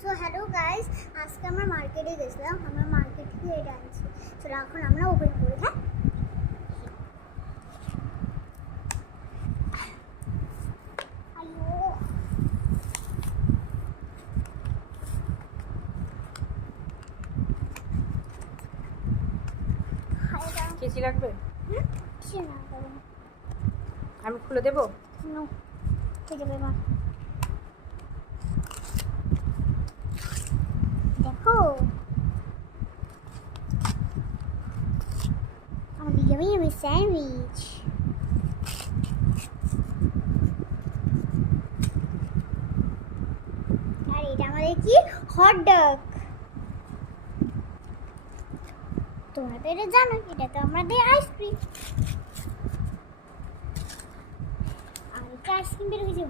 So hello guys, আজকে আমরা মার্কেটে গেছিলাম। আমরা মার্কেট থেকে এটা আনছি। চলো এখন আমরা ওপেন করি। হ্যাঁ, কেচি লাগবে? কিছু না করো, আমি খুলে দেবো? নো ঠিক আছে। মা দেখো আমাদের ইয়ামি ইয়ামি স্যান্ডউইচ। আর এটা আমাদের কি হট ডগ। তোমরা তো এটা জানো, এটা তো আমাদের আইসক্রিম। আর এটা আইসক্রিম বের হয়েছে।